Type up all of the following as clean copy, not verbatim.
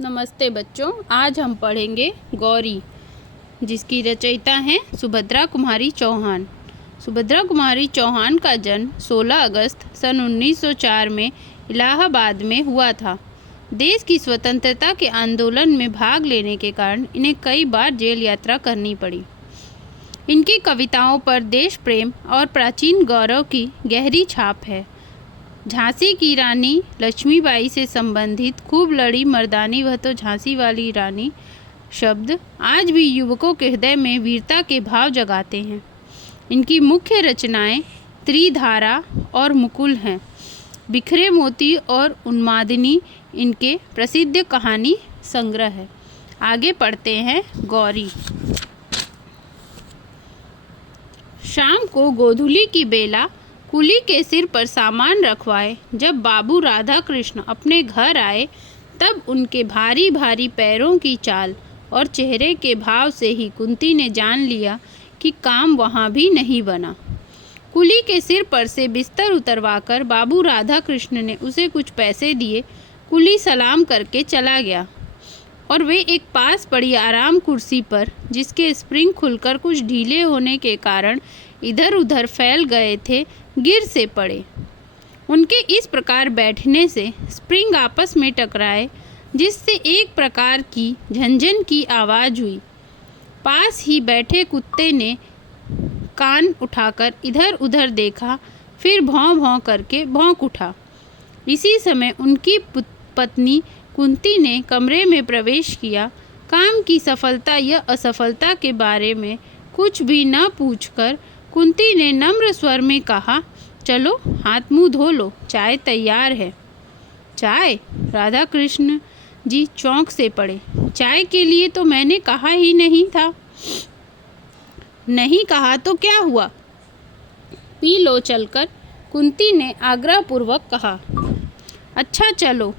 नमस्ते बच्चों, आज हम पढ़ेंगे गौरी, जिसकी रचयिता हैं सुभद्रा कुमारी चौहान। सुभद्रा कुमारी चौहान का जन्म 16 अगस्त सन 1904 में इलाहाबाद में हुआ था। देश की स्वतंत्रता के आंदोलन में भाग लेने के कारण इन्हें कई बार जेल यात्रा करनी पड़ी। इनकी कविताओं पर देश प्रेम और प्राचीन गौरव की गहरी छाप है। झांसी की रानी लक्ष्मीबाई से संबंधित खूब लड़ी मर्दानी वह तो झांसी वाली रानी शब्द आज भी युवकों के हृदय में वीरता के भाव जगाते हैं। इनकी मुख्य रचनाएं त्रिधारा और मुकुल हैं। बिखरे मोती और उन्मादिनी इनके प्रसिद्ध कहानी संग्रह है। आगे पढ़ते हैं गौरी। शाम को गोधूली की बेला कुली के सिर पर सामान रखवाए जब बाबू राधा कृष्ण अपने घर आए, तब उनके भारी भारी पैरों की चाल और चेहरे के भाव से ही कुंती ने जान लिया कि काम वहाँ भी नहीं बना। कुली के सिर पर से बिस्तर उतरवाकर बाबू राधा कृष्ण ने उसे कुछ पैसे दिए। कुली सलाम करके चला गया और वे एक पास पड़ी आराम कुर्सी पर, जिसके स्प्रिंग खुलकर कुछ ढीले होने के कारण इधर उधर फैल गए थे, गिर से पड़े। उनके इस प्रकार बैठने से स्प्रिंग आपस में टकराए, जिससे एक प्रकार की झंझन की आवाज़ हुई। पास ही बैठे कुत्ते ने कान उठाकर इधर उधर देखा, फिर भौं भौं करके भौंक उठा। इसी समय उनकी पत्नी कुंती ने कमरे में प्रवेश किया। काम की सफलता या असफलता के बारे में कुछ भी न पूछकर कुंती ने नम्र स्वर में कहा, चलो हाथ मुंह धो लो, चाय तैयार है। चाय? राधा कृष्ण जी चौंक से पड़े। चाय के लिए तो मैंने कहा ही नहीं था। नहीं कहा तो क्या हुआ? पी लो चलकर, कुंती ने आग्रहपूर्वक कहा। अच्छा चलो,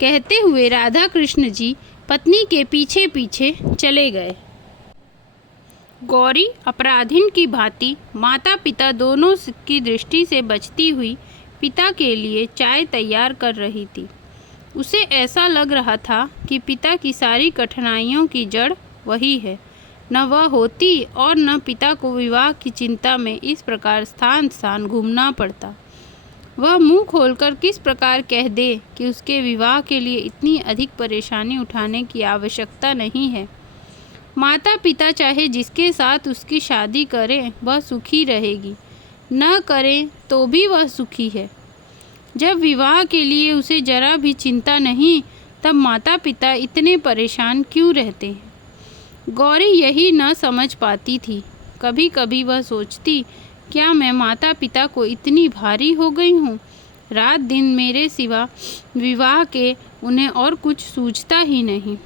कहते हुए राधा कृष्ण जी पत्नी के पीछे पीछे चले गए। गौरी अपराधिन की भांति माता पिता दोनों की दृष्टि से बचती हुई पिता के लिए चाय तैयार कर रही थी। उसे ऐसा लग रहा था कि पिता की सारी कठिनाइयों की जड़ वही है। न वह होती और न पिता को विवाह की चिंता में इस प्रकार स्थान स्थान घूमना पड़ता। वह मुंह खोलकर किस प्रकार कह दे कि उसके विवाह के लिए इतनी अधिक परेशानी उठाने की आवश्यकता नहीं है। माता पिता चाहे जिसके साथ उसकी शादी करें वह सुखी रहेगी, न करें तो भी वह सुखी है। जब विवाह के लिए उसे जरा भी चिंता नहीं, तब माता पिता इतने परेशान क्यों रहते हैं? गौरी यही न समझ पाती थी। कभी कभी वह सोचती, क्या मैं माता पिता को इतनी भारी हो गई हूँ? रात दिन मेरे सिवा विवाह के उन्हें और कुछ सूझता ही नहीं।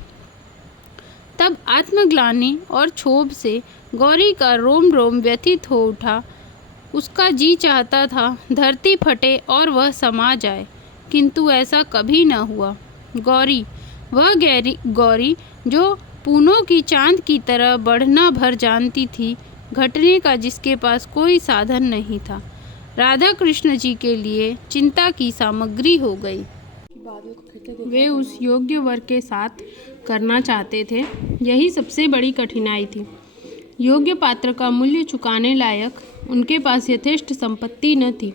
तब आत्मग्लानि और क्षोभ से गौरी का रोम रोम व्यथित हो उठा। उसका जी चाहता था धरती फटे और वह समा जाए, किंतु ऐसा कभी न हुआ। गौरी जो पूनों की चांद की तरह बढ़ना भर जानती थी, घटने का जिसके पास कोई साधन नहीं था, राधा कृष्ण जी के लिए चिंता की सामग्री हो गई। वे उस योग्य वर के साथ करना चाहते थे, यही सबसे बड़ी कठिनाई थी। योग्य पात्र का मूल्य चुकाने लायक उनके पास यथेष्ट संपत्ति न थी।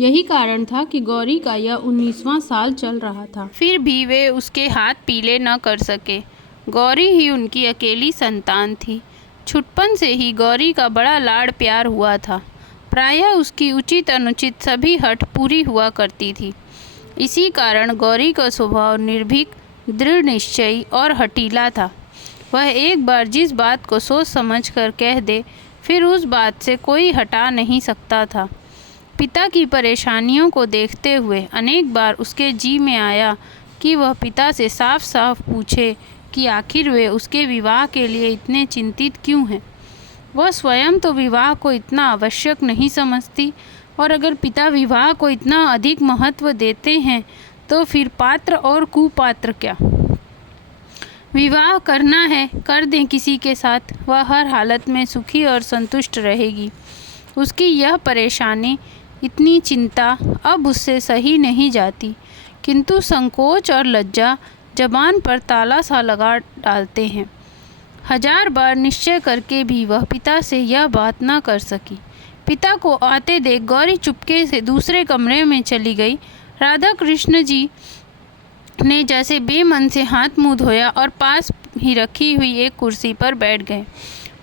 यही कारण था कि गौरी का यह 19वां साल चल रहा था, फिर भी वे उसके हाथ पीले न कर सके। गौरी ही उनकी अकेली संतान थी। छुटपन से ही गौरी का बड़ा लाड़ प्यार हुआ था। प्रायः उसकी उचित अनुचित सभी हठ पूरी हुआ करती थी। इसी कारण गौरी का स्वभाव निर्भीक, दृढ़ निश्चयी और हठीला था। वह एक बार जिस बात को सोच समझ कर कह दे, फिर उस बात से कोई हटा नहीं सकता था। पिता की परेशानियों को देखते हुए अनेक बार उसके जी में आया कि वह पिता से साफ साफ पूछे कि आखिर वे उसके विवाह के लिए इतने चिंतित क्यों हैं। वह स्वयं तो विवाह को इतना आवश्यक नहीं समझती, और अगर पिता विवाह को इतना अधिक महत्व देते हैं तो फिर पात्र और कुपात्र क्या? विवाह करना है, कर दें किसी के साथ, वह हर हालत में सुखी और संतुष्ट रहेगी। उसकी यह परेशानी, इतनी चिंता अब उससे सही नहीं जाती, किंतु संकोच और लज्जा जबान पर ताला सा लगा डालते हैं। 1000 बार निश्चय करके भी वह पिता से यह बात न कर सकी। पिता को आते देख गौरी चुपके से दूसरे कमरे में चली गई। राधा कृष्ण जी ने जैसे बेमन से हाथ मुंह धोया और पास ही रखी हुई एक कुर्सी पर बैठ गए।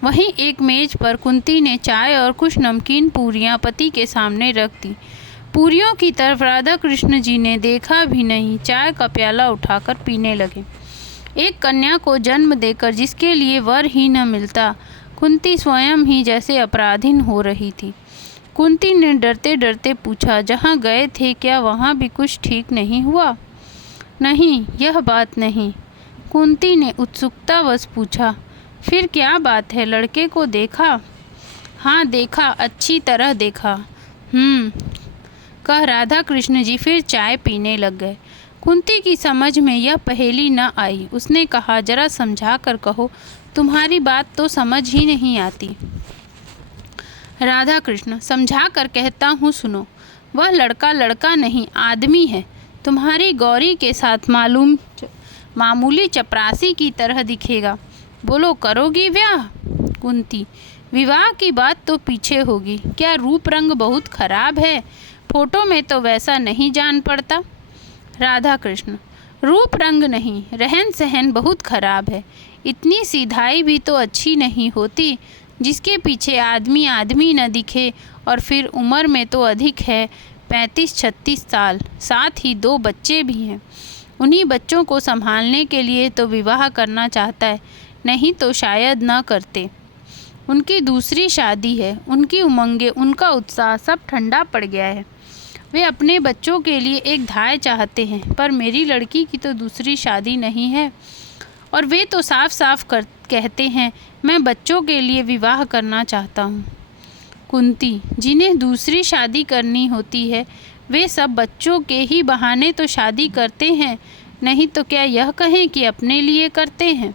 वहीं एक मेज पर कुंती ने चाय और कुछ नमकीन पूरियां पति के सामने रख दी। पूरियों की तरफ राधा कृष्ण जी ने देखा भी नहीं, चाय का प्याला उठाकर पीने लगे। एक कन्या को जन्म देकर जिसके लिए वर ही न मिलता, कुंती स्वयं ही जैसे अपराधीन हो रही थी। कुंती ने डरते डरते पूछा, जहाँ गए थे क्या वहाँ भी कुछ ठीक नहीं हुआ? नहीं, यह बात नहीं। कुंती ने उत्सुकतावश पूछा, फिर क्या बात है? लड़के को देखा? हाँ देखा, अच्छी तरह देखा। कह राधा कृष्ण जी फिर चाय पीने लग गए। कुंती की समझ में यह पहेली न आई। उसने कहा, जरा समझा कर कहो, तुम्हारी बात तो समझ ही नहीं आती। राधा कृष्ण, समझा कर कहता हूँ, सुनो। वह लड़का लड़का नहीं, आदमी है। तुम्हारी गौरी के साथ मामूली चपरासी की तरह दिखेगा। बोलो, करोगी ब्याह? कुंती, विवाह की बात तो पीछे होगी। क्या रूप रंग बहुत खराब है? फोटो में तो वैसा नहीं जान पड़ता। राधा कृष्ण, रूप रंग नहीं, रहन सहन बहुत खराब है। इतनी सीधाई भी तो अच्छी नहीं होती, जिसके पीछे आदमी आदमी न दिखे। और फिर उम्र में तो अधिक है, 35-36 साल, साथ ही 2 बच्चे भी हैं। उन्हीं बच्चों को संभालने के लिए तो विवाह करना चाहता है, नहीं तो शायद न करते। उनकी दूसरी शादी है, उनकी उमंगें, उनका उत्साह सब ठंडा पड़ गया है। वे अपने बच्चों के लिए एक धाय चाहते हैं, पर मेरी लड़की की तो दूसरी शादी नहीं है। और वे तो साफ साफ कहते हैं, मैं बच्चों के लिए विवाह करना चाहता हूँ। कुंती, जिन्हें दूसरी शादी करनी होती है, वे सब बच्चों के ही बहाने तो शादी करते हैं, नहीं तो क्या यह कहें कि अपने लिए करते हैं?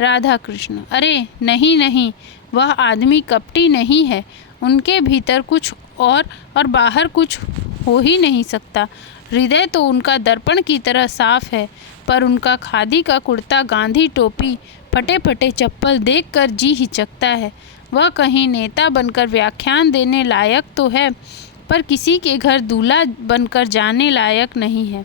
राधा कृष्ण, अरे नहीं नहीं, वह आदमी कपटी नहीं है। उनके भीतर कुछ और बाहर कुछ हो ही नहीं सकता। हृदय तो उनका दर्पण की तरह साफ है, पर उनका खादी का कुर्ता, गांधी टोपी, फटे फटे चप्पल देखकर जी हिचकता है। वह कहीं नेता बनकर व्याख्यान देने लायक तो है, पर किसी के घर दूल्हा बनकर जाने लायक नहीं है।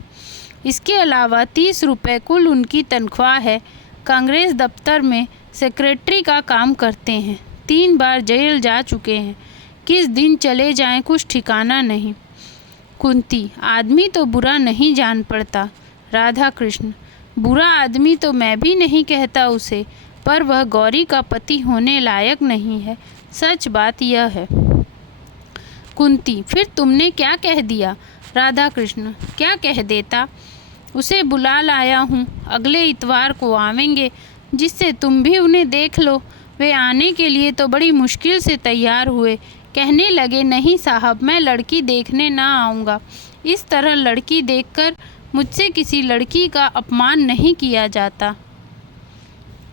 इसके अलावा 30 रुपये कुल उनकी तनख्वाह है। कांग्रेस दफ्तर में सेक्रेटरी का काम करते हैं। 3 बार जेल जा चुके हैं। किस दिन चले जाएं कुछ ठिकाना नहीं। कुंती, आदमी तो बुरा नहीं जान पड़ता। राधा कृष्ण, बुरा आदमी तो मैं भी नहीं कहता उसे, पर वह गौरी का पति होने लायक नहीं है। सच बात यह है। कुंती, फिर तुमने क्या कह दिया? राधा कृष्ण, क्या कह देता? उसे बुला लाया हूँ, अगले इतवार को आवेंगे, जिससे तुम भी उन्हें देख लो। वे आने के लिए तो बड़ी मुश्किल से तैयार हुए। कहने लगे, नहीं साहब, मैं लड़की देखने ना आऊँगा। इस तरह लड़की देखकर मुझसे किसी लड़की का अपमान नहीं किया जाता।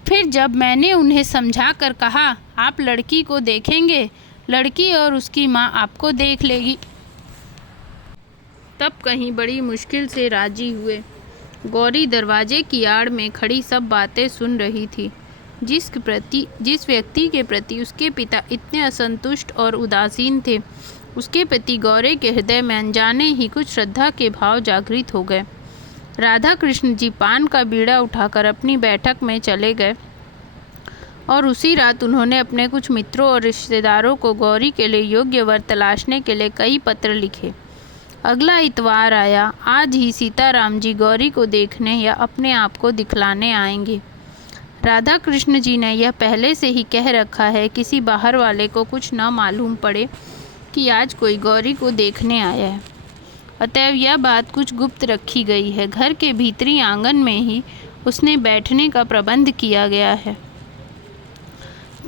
फिर जब मैंने उन्हें समझा कर कहा, आप लड़की को देखेंगे, लड़की और उसकी माँ आपको देख लेगी, तब कहीं बड़ी मुश्किल से राजी हुए। गौरी दरवाजे की आड़ में खड़ी सब बातें सुन रही थी। जिस व्यक्ति के प्रति उसके पिता इतने असंतुष्ट और उदासीन थे, उसके प्रति गौरी के हृदय में अनजाने ही कुछ श्रद्धा के भाव जागृत हो गए। राधा कृष्ण जी पान का बीड़ा उठाकर अपनी बैठक में चले गए और उसी रात उन्होंने अपने कुछ मित्रों और रिश्तेदारों को गौरी के लिए योग्य वर तलाशने के लिए कई पत्र लिखे। अगला इतवार आया। आज ही सीताराम जी गौरी को देखने या अपने आप को दिखलाने आएंगे। राधा कृष्ण जी ने यह पहले से ही कह रखा है, किसी बाहर वाले को कुछ न मालूम पड़े कि आज कोई गौरी को देखने आया है। अतएव यह बात कुछ गुप्त रखी गई है। घर के भीतरी आंगन में ही उसने बैठने का प्रबंध किया गया है।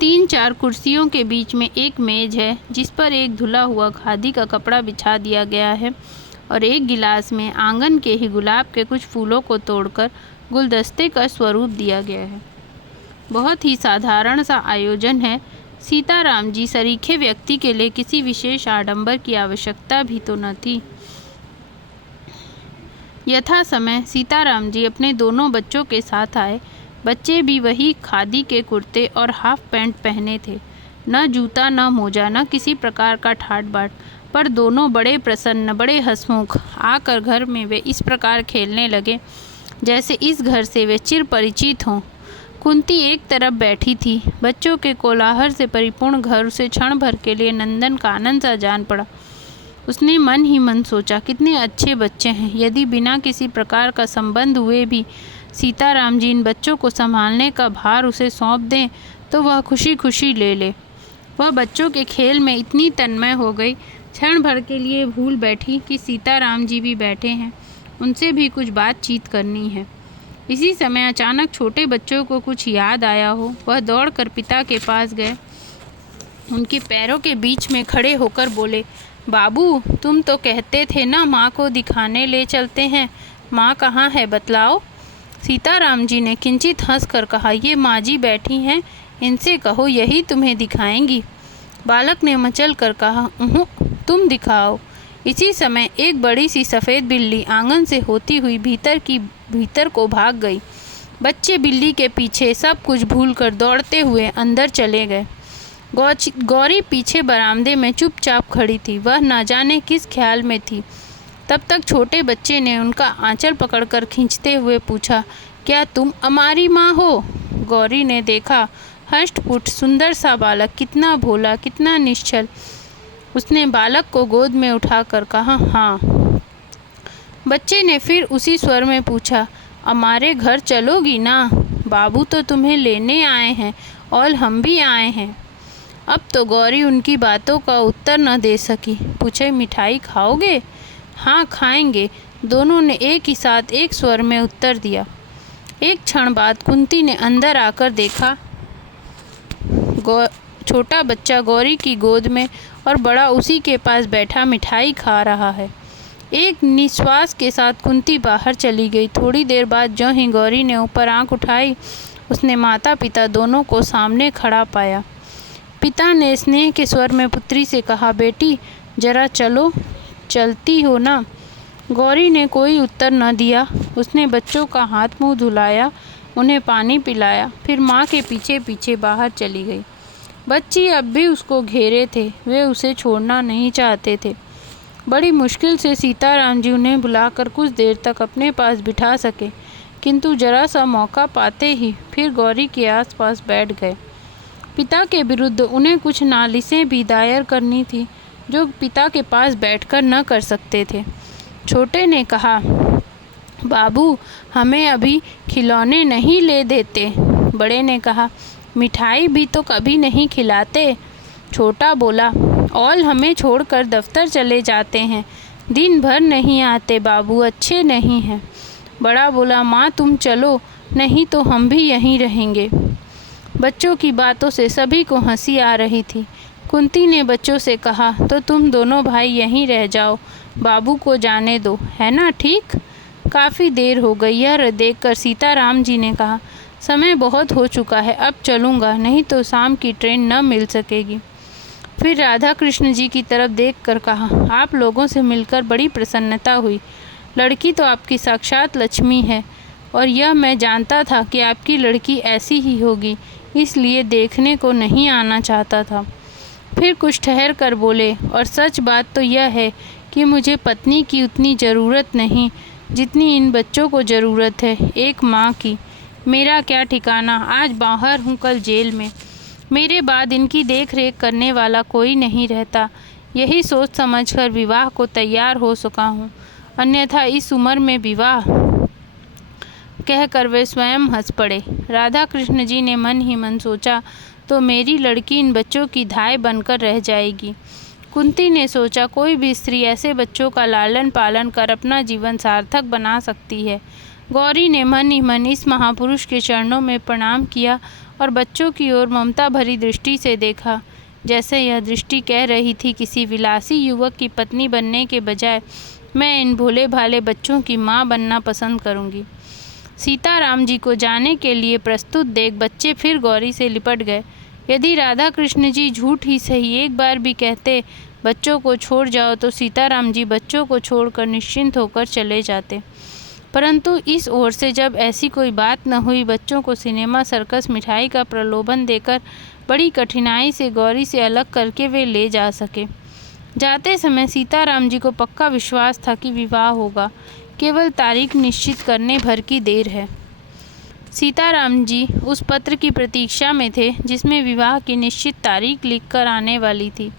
3-4 कुर्सियों के बीच में एक मेज है, जिस पर एक धुला हुआ खादी का कपड़ा बिछा दिया गया है और एक गिलास में आंगन के ही गुलाब के कुछ फूलों को तोड़कर गुलदस्ते का स्वरूप दिया गया है। बहुत ही साधारण सा आयोजन है। सीताराम जी सरीखे व्यक्ति के लिए किसी विशेष आडंबर की आवश्यकता भी तो न थी। यथा समय सीताराम जी अपने दोनों बच्चों के साथ आए। बच्चे भी वही खादी के कुर्ते और हाफ पैंट पहने थे। न जूता, न मोजा, न किसी प्रकार का ठाट बाट, पर दोनों बड़े प्रसन्न, बड़े हंसमुख। आकर घर में वे इस प्रकार खेलने लगे जैसे इस घर से वे चिर परिचित हों। कुंती एक तरफ बैठी थी। बच्चों के कोलाहल से परिपूर्ण घर उसे क्षण भर के लिए नंदन कानन सा जान पड़ा। उसने मन ही मन सोचा, कितने अच्छे बच्चे हैं। यदि बिना किसी प्रकार का संबंध हुए भी सीताराम जी इन बच्चों को संभालने का भार उसे सौंप दें तो वह खुशी खुशी ले ले। वह बच्चों के खेल में इतनी तन्मय हो गई, क्षण भर के लिए भूल बैठी कि सीताराम जी भी बैठे हैं, उनसे भी कुछ बातचीत करनी है। इसी समय अचानक छोटे बच्चों को कुछ याद आया हो। वह दौड़कर पिता के पास गए, उनके पैरों के बीच में खड़े होकर बोले, बाबू, तुम तो कहते थे ना माँ को दिखाने ले चलते हैं, माँ कहाँ है, बतलाओ। सीताराम जी ने किंचित हंसकर कहा, ये माँ जी बैठी हैं, इनसे कहो यही तुम्हें दिखाएंगी। बालक ने मचल कर कहा, तुम दिखाओ। इसी समय एक बड़ी सी सफ़ेद बिल्ली आंगन से होती हुई भीतर को भाग गई। बच्चे बिल्ली के पीछे सब कुछ भूलकर दौड़ते हुए अंदर चले गए। गौरी पीछे बरामदे में चुपचाप खड़ी थी। वह न जाने किस ख्याल में थी। तब तक छोटे बच्चे ने उनका आंचल पकड़कर खींचते हुए पूछा, क्या तुम हमारी माँ हो? गौरी ने देखा, हष्टपुष्ट सुंदर सा बालक, कितना भोला, कितना निश्चल। उसने बालक को गोद में उठाकर कहा, हाँ। बच्चे ने फिर उसी स्वर में पूछा, हमारे घर चलोगी ना? बाबू तो तुम्हें लेने आए हैं और हम भी आए हैं। अब तो गौरी उनकी बातों का उत्तर न दे सकी। पूछे, मिठाई खाओगे? हाँ, खाएंगे, दोनों ने एक ही साथ एक स्वर में उत्तर दिया। एक क्षण बाद कुंती ने अंदर आकर देखा, छोटा बच्चा गौरी की गोद में और बड़ा उसी के पास बैठा मिठाई खा रहा है। एक निश्वास के साथ कुंती बाहर चली गई। थोड़ी देर बाद जो ही गौरी ने ऊपर आंख उठाई, उसने माता पिता दोनों को सामने खड़ा पाया। पिता ने स्नेह के स्वर में पुत्री से कहा, बेटी जरा चलो, चलती हो ना? गौरी ने कोई उत्तर न दिया। उसने बच्चों का हाथ मुंह धुलाया, उन्हें पानी पिलाया, फिर माँ के पीछे पीछे बाहर चली गई। बच्चे अब भी उसको घेरे थे, वे उसे छोड़ना नहीं चाहते थे। बड़ी मुश्किल से सीताराम जी उन्हें बुलाकर कुछ देर तक अपने पास बिठा सके, किंतु जरा सा मौका पाते ही फिर गौरी के आसपास बैठ गए। पिता के विरुद्ध उन्हें कुछ नालिशें भी दायर करनी थी, जो पिता के पास बैठकर न कर सकते थे। छोटे ने कहा, बाबू, हमें अभी खिलौने नहीं ले देते। बड़े ने कहा, मिठाई भी तो कभी नहीं खिलाते। छोटा बोला, और हमें छोड़कर दफ्तर चले जाते हैं, दिन भर नहीं आते बाबू, अच्छे नहीं हैं। बड़ा बोला, माँ तुम चलो, नहीं तो हम भी यहीं रहेंगे। बच्चों की बातों से सभी को हंसी आ रही थी। कुंती ने बच्चों से कहा, तो तुम दोनों भाई यहीं रह जाओ, बाबू को जाने दो, है ना? ठीक। काफ़ी देर हो गई। यह देखकर सीताराम जी ने कहा, समय बहुत हो चुका है, अब चलूँगा, नहीं तो शाम की ट्रेन न मिल सकेगी। फिर राधा कृष्ण जी की तरफ देखकर कहा, आप लोगों से मिलकर बड़ी प्रसन्नता हुई। लड़की तो आपकी साक्षात लक्ष्मी है, और यह मैं जानता था कि आपकी लड़की ऐसी ही होगी, इसलिए देखने को नहीं आना चाहता था। फिर कुछ ठहर कर बोले, और सच बात तो यह है कि मुझे पत्नी की उतनी ज़रूरत नहीं जितनी इन बच्चों को ज़रूरत है, एक माँ की। मेरा क्या ठिकाना, आज बाहर हूँ, कल जेल में। मेरे बाद इनकी देख रेख करने वाला कोई नहीं रहता। यही सोच समझकर विवाह को तैयार हो सका हूँ, अन्यथा इस उम्र में विवाह, कहकर वे स्वयं हंस पड़े। राधा कृष्ण जी ने मन ही मन सोचा, तो मेरी लड़की इन बच्चों की धाय बनकर रह जाएगी। कुंती ने सोचा, कोई भी स्त्री ऐसे बच्चों का लालन पालन कर अपना जीवन सार्थक बना सकती है। गौरी ने मन ही मन इस महापुरुष के चरणों में प्रणाम किया और बच्चों की ओर ममता भरी दृष्टि से देखा, जैसे यह दृष्टि कह रही थी, किसी विलासी युवक की पत्नी बनने के बजाय मैं इन भोले भाले बच्चों की माँ बनना पसंद करूँगी। सीताराम जी को जाने के लिए प्रस्तुत देख बच्चे फिर गौरी से लिपट गए। यदि राधा कृष्ण जी झूठ ही सही एक बार भी कहते बच्चों को छोड़ जाओ, तो सीताराम जी बच्चों को छोड़कर निश्चिंत होकर चले जाते। परंतु इस ओर से जब ऐसी कोई बात न हुई, बच्चों को सिनेमा, सर्कस, मिठाई का प्रलोभन देकर बड़ी कठिनाई से गौरी से अलग करके वे ले जा सके। जाते समय सीताराम जी को पक्का विश्वास था कि विवाह होगा, केवल तारीख निश्चित करने भर की देर है। सीताराम जी उस पत्र की प्रतीक्षा में थे जिसमें विवाह की निश्चित तारीख लिखकर आने वाली थी।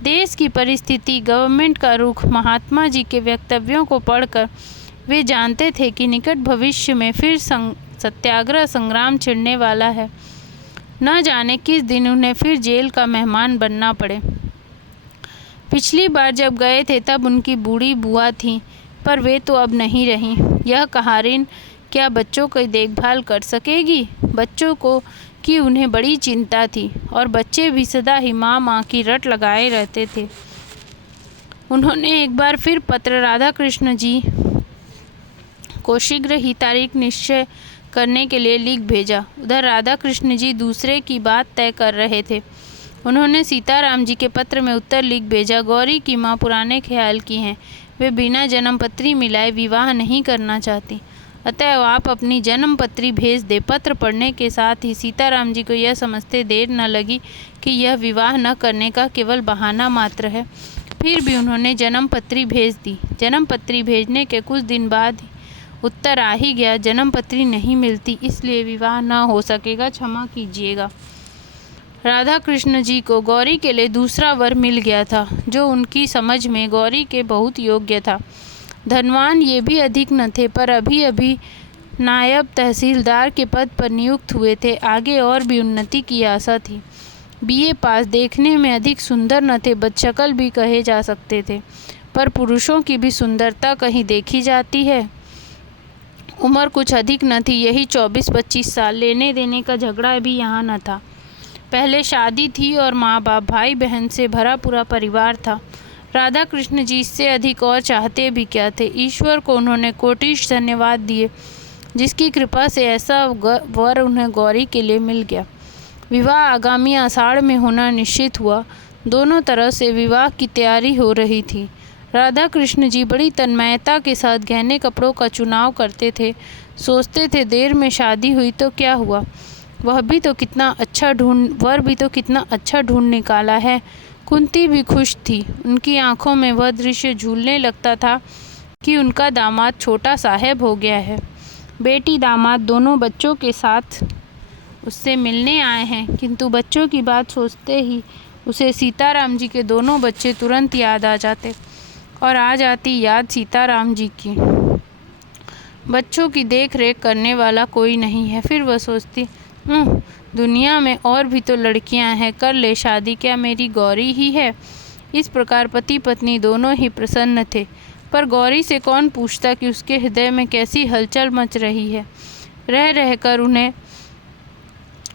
देश की परिस्थिति, गवर्नमेंट का रुख, महात्मा जी के वक्तव्यों को पढ़कर वे जानते थे कि निकट भविष्य में फिर सत्याग्रह संग्राम छिड़ने वाला है। न जाने किस दिन उन्हें फिर जेल का मेहमान बनना पड़े। पिछली बार जब गए थे तब उनकी बूढ़ी बुआ थी, पर वे तो अब नहीं रहीं। यह कहारिन क्या बच्चों की देखभाल कर सकेगी? बच्चों को कि उन्हें बड़ी चिंता थी और बच्चे भी सदा ही माँ की रट लगाए रहते थे। उन्होंने एक बार फिर पत्र राधा कृष्ण जी को शीघ्र ही तारीख निश्चय करने के लिए लिख भेजा। उधर राधा कृष्ण जी दूसरे की बात तय कर रहे थे। उन्होंने सीताराम जी के पत्र में उत्तर लिख भेजा, गौरी की माँ पुराने ख्याल की हैं, वे बिना जन्मपत्री मिलाए विवाह नहीं करना चाहती, अतएव आप अपनी जन्मपत्री भेज दे। पत्र पढ़ने के साथ ही सीताराम जी को यह समझते देर न लगी कि यह विवाह न करने का केवल बहाना मात्र है। फिर भी उन्होंने जन्मपत्री भेज दी। जन्मपत्री भेजने के कुछ दिन बाद ही उत्तर आ ही गया, जन्मपत्री नहीं मिलती, इसलिए विवाह न हो सकेगा, क्षमा कीजिएगा। राधा कृष्ण जी को गौरी के लिए दूसरा वर मिल गया था, जो उनकी समझ में गौरी के बहुत योग्य था। धनवान ये भी अधिक न थे, पर अभी अभी नायब तहसीलदार के पद पर नियुक्त हुए थे। आगे और भी उन्नति की आशा थी। बीए पास, देखने में अधिक सुंदर न थे, बदशक्ल भी कहे जा सकते थे, पर पुरुषों की भी सुंदरता कहीं देखी जाती है। उम्र कुछ अधिक न थी, यही 24-25 साल। लेने देने का झगड़ा भी यहाँ न था। पहले शादी थी और माँ बाप, भाई बहन से भरा पूरा परिवार था। राधा कृष्ण जी इससे अधिक और चाहते भी क्या थे। ईश्वर को उन्होंने कोटिश धन्यवाद दिए, जिसकी कृपा से ऐसा वर उन्हें गौरी के लिए मिल गया। विवाह आगामी आषाढ़ में होना निश्चित हुआ। दोनों तरह से विवाह की तैयारी हो रही थी। राधा कृष्ण जी बड़ी तन्मयता के साथ गहने कपड़ों का चुनाव करते थे। सोचते थे देर में शादी हुई तो क्या हुआ, वर भी तो कितना अच्छा ढूंढ निकाला है। कुंती भी खुश थी। उनकी आंखों में वह दृश्य झूलने लगता था कि उनका दामाद छोटा साहेब हो गया है। बेटी दामाद दोनों बच्चों के साथ उससे मिलने आए हैं, किंतु बच्चों की बात सोचते ही उसे सीताराम जी के दोनों बच्चे तुरंत याद आ जाते और आ जाती याद सीताराम जी की। बच्चों की देख रेख करने वाला कोई नहीं है। फिर वह सोचती, दुनिया में और भी तो लड़कियां हैं, कर ले शादी, क्या मेरी गौरी ही है। इस प्रकार पति पत्नी दोनों ही प्रसन्न थे, पर गौरी से कौन पूछता कि उसके हृदय में कैसी हलचल मच रही है। रह रहकर उन्हें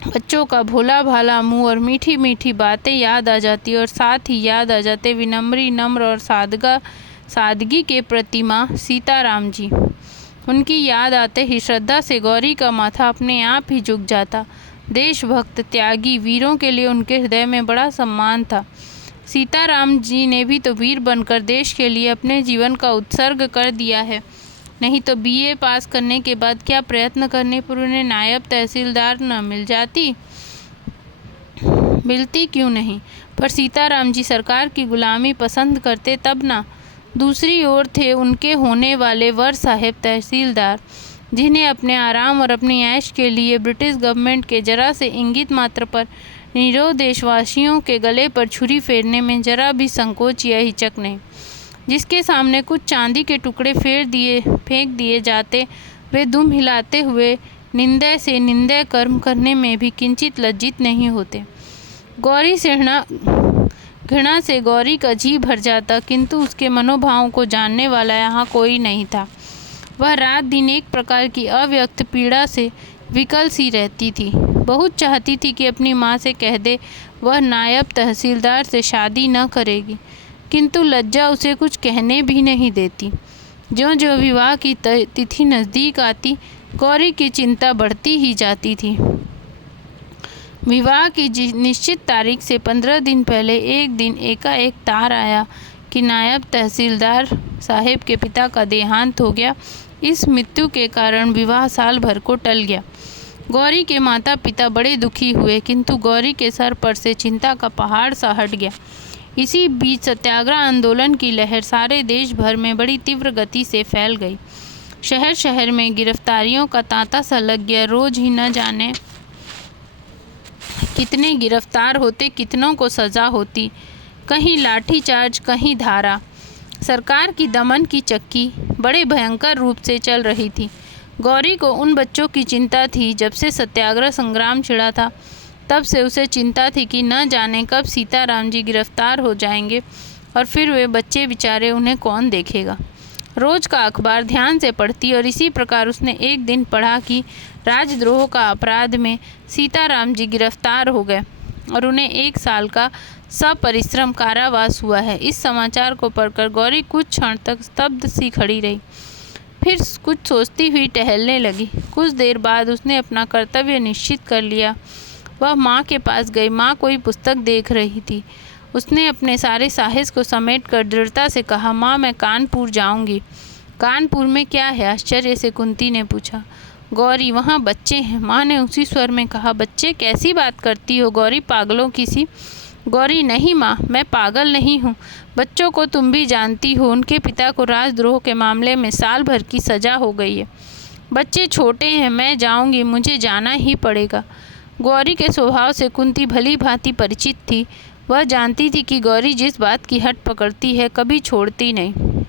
बच्चों का भोला भाला मुँह और मीठी मीठी बातें याद आ जाती और साथ ही याद आ जाते नम्र और सादगी के प्रतिमा सीताराम जी। उनकी याद आते ही श्रद्धा से गौरी का माथा अपने आप ही झुक जाता। देशभक्त त्यागी वीरों के लिए उनके हृदय में बड़ा सम्मान था। सीताराम जी ने भी तो वीर बनकर देश के लिए अपने जीवन का उत्सर्ग कर दिया है। नहीं तो बीए पास करने के बाद क्या प्रयत्न करने पर उन्हें नायब तहसीलदार न मिलती क्यों नहीं। पर सीताराम जी सरकार की गुलामी पसंद करते तब ना। दूसरी ओर थे उनके होने वाले वर साहेब तहसीलदार, जिन्हें अपने आराम और अपनी ऐश के लिए ब्रिटिश गवर्नमेंट के जरा से इंगित मात्र पर नीरो देशवासियों के गले पर छुरी फेरने में जरा भी संकोच या हिचक नहीं। जिसके सामने कुछ चांदी के टुकड़े फेंक दिए जाते, वे दुम हिलाते हुए निंदा से निंदा कर्म करने में भी किंचित लज्जित नहीं होते। गौरी से घृणा से गौरी का जी भर जाता, किंतु उसके मनोभावों को जानने वाला यहाँ कोई नहीं था। वह रात दिन एक प्रकार की अव्यक्त पीड़ा से विकल सी रहती थी। बहुत चाहती थी कि अपनी माँ से कह दे वह नायब तहसीलदार से शादी न करेगी, किंतु लज्जा उसे कुछ कहने भी नहीं देती। ज्यों ज्यों विवाह की तिथि नज़दीक आती, गौरी की चिंता बढ़ती ही जाती थी। विवाह की निश्चित तारीख से 15 दिन पहले एक दिन एकाएक तार आया कि नायब तहसीलदार साहेब के पिता का देहांत हो गया। इस मृत्यु के कारण विवाह साल भर को टल गया। गौरी के माता पिता बड़े दुखी हुए, किंतु गौरी के सर पर से चिंता का पहाड़ सा हट गया। इसी बीच सत्याग्रह आंदोलन की लहर सारे देश भर में बड़ी तीव्र गति से फैल गई। शहर शहर में गिरफ्तारियों का तांता सा लग गया। रोज ही न जाने कितने गिरफ्तार होते, कितनों को सजा होती। कहीं लाठीचार्ज, कहीं धारा। सरकार की दमन की चक्की बड़े भयंकर रूप से चल रही थी। गौरी को उन बच्चों की चिंता थी। जब से सत्याग्रह संग्राम छिड़ा था, तब से उसे चिंता थी कि न जाने कब सीताराम जी गिरफ्तार हो जाएंगे और फिर वे बच्चे बेचारे, उन्हें कौन देखेगा। रोज का अखबार ध्यान से पढ़ती और इसी प्रकार उसने एक दिन पढ़ा कि राजद्रोह का अपराध में सीताराम जी गिरफ्तार हो गए और उन्हें 1 साल का सपरिश्रम कारावास हुआ है। इस समाचार को पढ़कर गौरी कुछ क्षण तक स्तब्ध सी खड़ी रही, फिर कुछ सोचती हुई टहलने लगी। कुछ देर बाद उसने अपना कर्तव्य निश्चित कर लिया। वह माँ के पास गई। माँ कोई पुस्तक देख रही थी। उसने अपने सारे साहस को समेटकर दृढ़ता से कहा, माँ मैं कानपुर जाऊंगी। कानपुर में क्या है? आश्चर्य से कुंती ने पूछा। गौरी, वहाँ बच्चे हैं। माँ ने उसी स्वर में कहा। बच्चे? कैसी बात करती हो गौरी, पागलों की सी। गौरी, नहीं माँ, मैं पागल नहीं हूँ। बच्चों को तुम भी जानती हो, उनके पिता को राजद्रोह के मामले में साल भर की सजा हो गई है। बच्चे छोटे हैं, मैं जाऊंगी, मुझे जाना ही पड़ेगा। गौरी के स्वभाव से कुंती भली भांति परिचित थी। वह जानती थी कि गौरी जिस बात की हट पकड़ती है, कभी छोड़ती नहीं।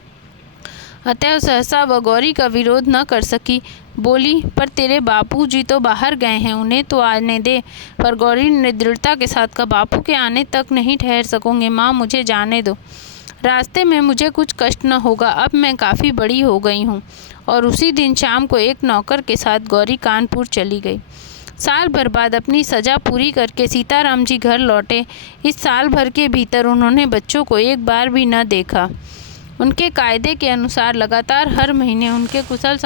अतः सहसा वह गौरी का विरोध न कर सकी। बोली, पर तेरे बापू जी तो बाहर गए हैं, उन्हें तो आने दे। पर गौरी ने दृढ़ता के साथ कहा, बापू के आने तक नहीं ठहर सकूंगी माँ, मुझे जाने दो। रास्ते में मुझे कुछ कष्ट न होगा, अब मैं काफ़ी बड़ी हो गई हूँ। और उसी दिन शाम को एक नौकर के साथ गौरी कानपुर चली गई। साल भर बाद अपनी सज़ा पूरी करके सीताराम जी घर लौटे। इस साल भर के भीतर उन्होंने बच्चों को एक बार भी न देखा। उनके कायदे के अनुसार लगातार हर महीने उनके कुशल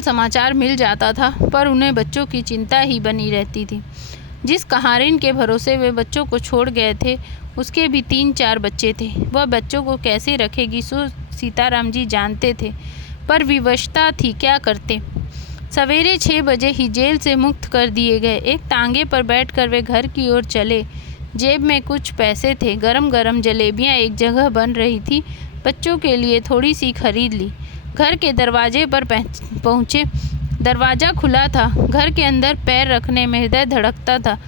समाचार मिल जाता था, पर उन्हें बच्चों की चिंता ही बनी रहती थी। जिस कहारिन के भरोसे वे बच्चों को छोड़ गए थे, उसके भी 3-4 बच्चे थे। वह बच्चों को कैसे रखेगी, सो सीताराम जी जानते थे, पर विवशता थी, क्या करते। सवेरे 6 बजे ही जेल से मुक्त कर दिए गए। एक तांगे पर बैठकर वे घर की ओर चले। जेब में कुछ पैसे थे। गरम गरम जलेबियाँ एक जगह बन रही थी। बच्चों के लिए थोड़ी सी खरीद ली। घर के दरवाजे पर पहुँचे। दरवाज़ा खुला था। घर के अंदर पैर रखने में हृदय धड़कता था।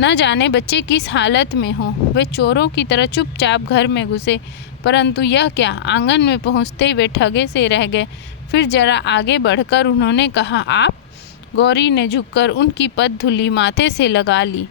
न जाने बच्चे किस हालत में हों। वे चोरों की तरह चुपचाप घर में घुसे, परंतु यह क्या, आंगन में पहुँचते वे ठगे से रह गए। फिर जरा आगे बढ़कर उन्होंने कहा, आप? गौरी ने झुककर उनकी पद्धुली माथे से लगा ली।